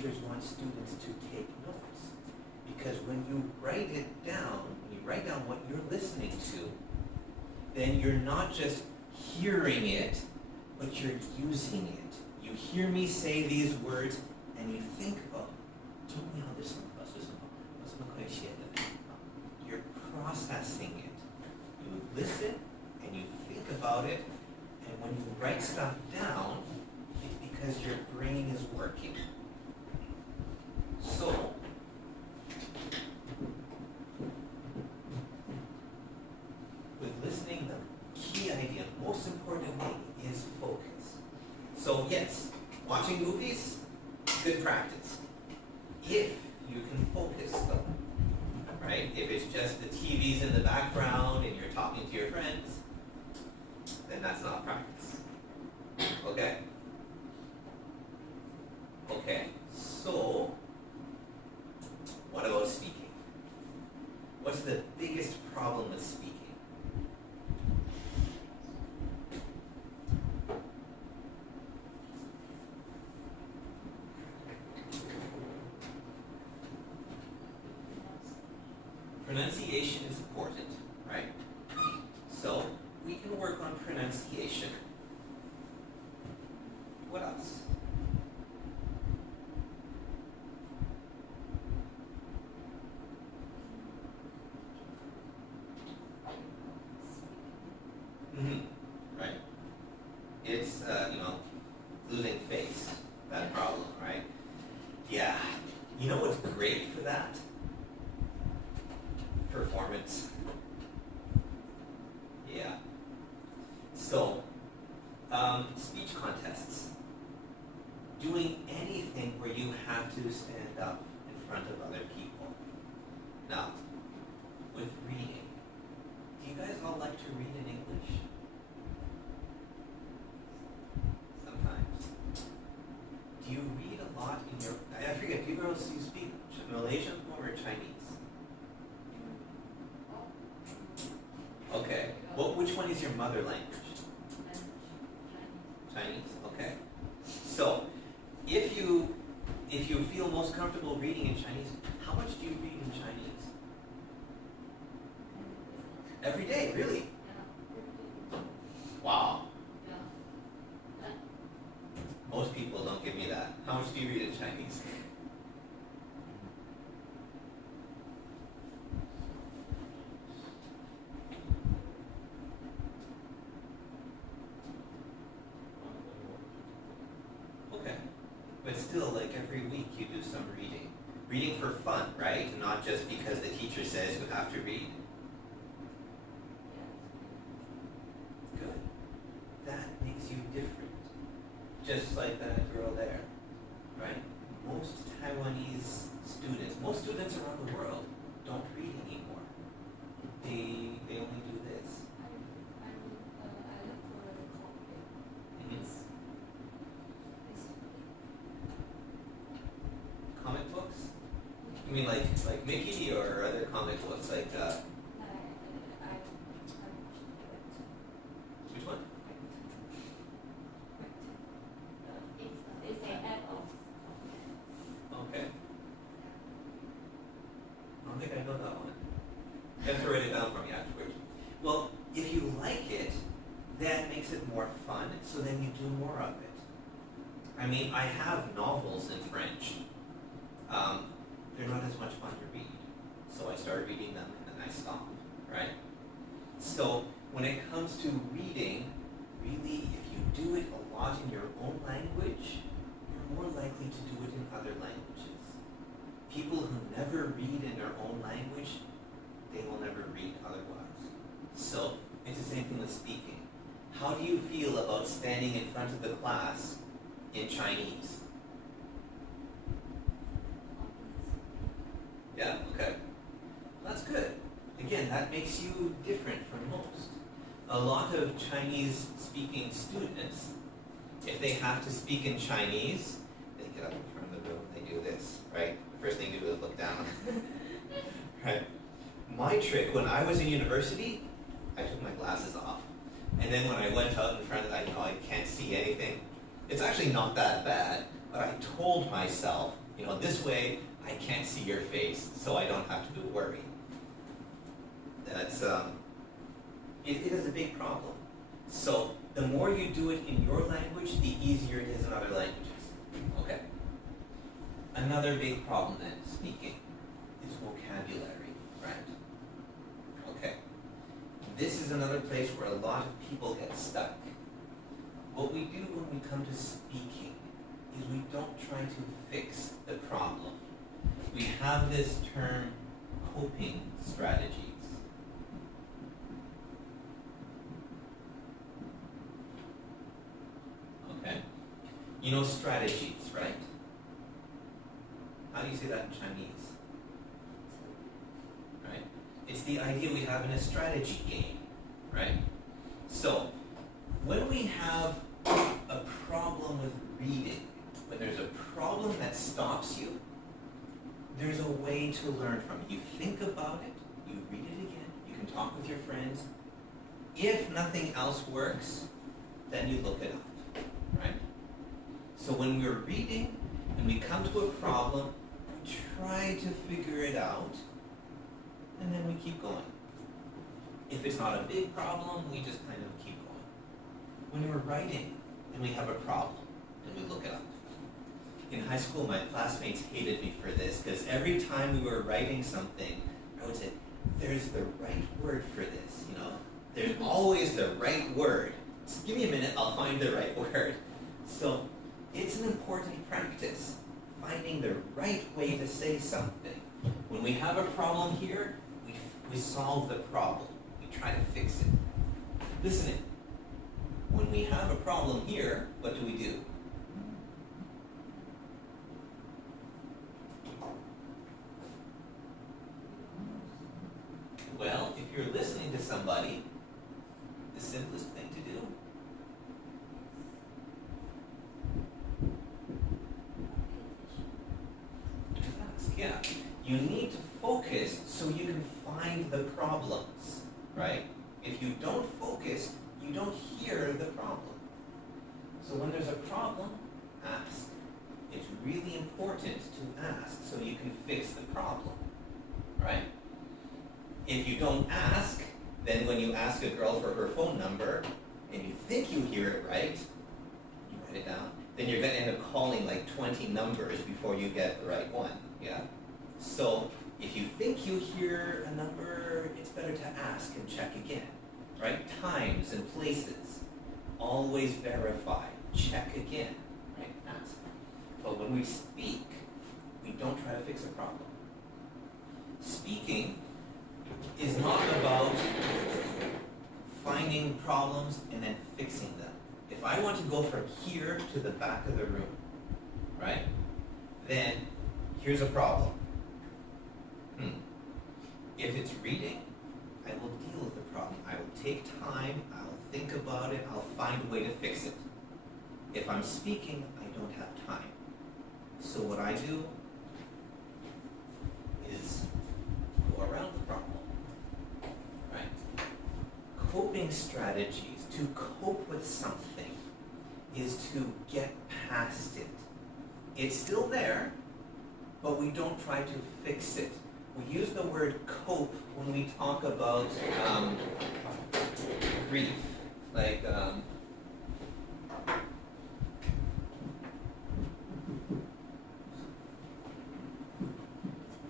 teachers want students to take notes. Because when you write it down, when you write down what you're listening to, then you're not just hearing it, but you're using it. You hear me say these words, and you think about, you're processing it. You listen, and you think about it, and when you write stuff down, it's because your brain is working. So, with listening, the key idea, most important thing is focus. So yes, watching movies, good practice. If you can focus though, right? If it's just the TV's in the background and you're talking to your friends, then that's not practice. Okay? Okay, so what about speaking? What's the biggest problem with speaking? Pronunciation is important, right? So we can work on pronunciation. What else? Right. It's losing face, that problem, right? Yeah. You know what's great for that? Performance. Yeah. So, speech contests. Doing anything where you have to stand up in front of other people. Now, with reading, do you guys all like to read in English? Sometimes. Do you read a lot in your, I forget, do you girls, you speak Malaysian or Chinese? Okay. Well, which one is your mother language? Chinese. Okay. So, if you feel most comfortable reading in Chinese, how much do you read in Chinese? Every day, really? Wow. Most people don't give me that. How much do you read in Chinese? But still, like every week you do some reading. Reading for fun, right? Not just because the teacher says you have to read. Good. That makes you different. Just like that girl there, right? Most Taiwanese students, most students around the world don't read anymore. They only do this. Comic books? You mean like Mickey or other comic books like which one? It's an app of. Okay. I don't think I know that one. You have to write it down for me afterwards. Well, if you like it, that makes it more fun, so then you do more of it. I mean, I have novels in French. They're not as much fun to read. So I started reading them and then I stopped, right? So when it comes to reading, really, if you do it a lot in your own language, you're more likely to do it in other languages. People who never read in their own language, they will never read otherwise. So it's the same thing with speaking. How do you feel about standing in front of the class in Chinese? Yeah, okay. That's good. Again, that makes you different from most. A lot of Chinese speaking students, if they have to speak in Chinese, they get up in front of the room and they do this, right? The first thing you do is look down. Right? My trick, when I was in university, I took my glasses off. And then when I went out in front of that, I can't see anything. It's actually not that bad, but I told myself, this way I can't see your face, so I don't have to worry. That's, it is a big problem. So the more you do it in your language, the easier it is in other languages. Okay. Another big problem then, speaking, is vocabulary, right? Okay. This is another place where a lot of people get stuck. What we do when we come to speaking is we don't try to fix the problem. We have this term, coping strategies. Okay? You know strategies, right? How do you say that in Chinese? Right? It's the idea we have in a strategy game, right? So, when we have a problem with reading, when there's a problem that stops you, there's a way to learn from it. You think about it, you read it again, you can talk with your friends. If nothing else works, then you look it up, right? So when we're reading and we come to a problem, we try to figure it out, and then we keep going. If it's not a big problem, we just kind of keep going. When we're writing and we have a problem, then we look it up. In high school, my classmates hated me for this, because every time we were writing something, I would say, there's the right word for this, There's always the right word. Just give me a minute, I'll find the right word. So it's an important practice, finding the right way to say something. When we have a problem here, we solve the problem. We try to fix it. Listening. When we have a problem here, what do we do? Well, if you're listening to somebody, the simplest thing to do is ask. Yeah. You need to focus so you can find the problems, right? If you don't focus, you don't hear the problem. So when there's a problem, ask. It's really important to ask so you can fix the problem, right? If you don't ask, then when you ask a girl for her phone number and you think you hear it right, you write it down, then you're going to end up calling like 20 numbers before you get the right one, yeah? So if you think you hear a number, it's better to ask and check again, right? Times and places, always verify, check again, right? Ask. But when we speak, we don't try to fix a problem. Speaking is not about finding problems and then fixing them. If I want to go from here to the back of the room, right, then here's a problem. If it's reading, I will deal with the problem. I will take time, I'll think about it, I'll find a way to fix it. If I'm speaking, I don't have time. So what I do is go around the problem. Right? Coping strategies to cope with something is to get past it. It's still there, but we don't try to fix it. We use the word cope when we talk about grief. Like,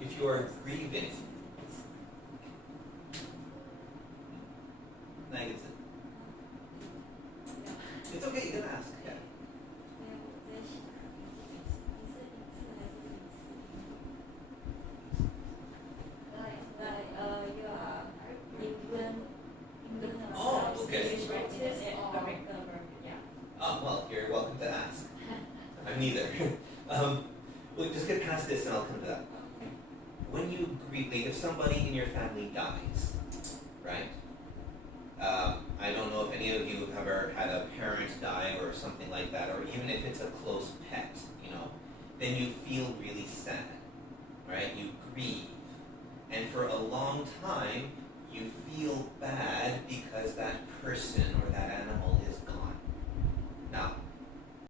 if you are grieving, it's okay, you can ask. Yeah. Oh, okay. Oh, well, you're welcome to ask. I'm neither. We'll just get past this and I'll come to that. When you grieve, like if somebody in your family dies, right? I don't know if any of you have ever had a parent die or something like that, or even if it's a close pet, then you feel really sad, right? You grieve. And for a long time, you feel bad because that person or that animal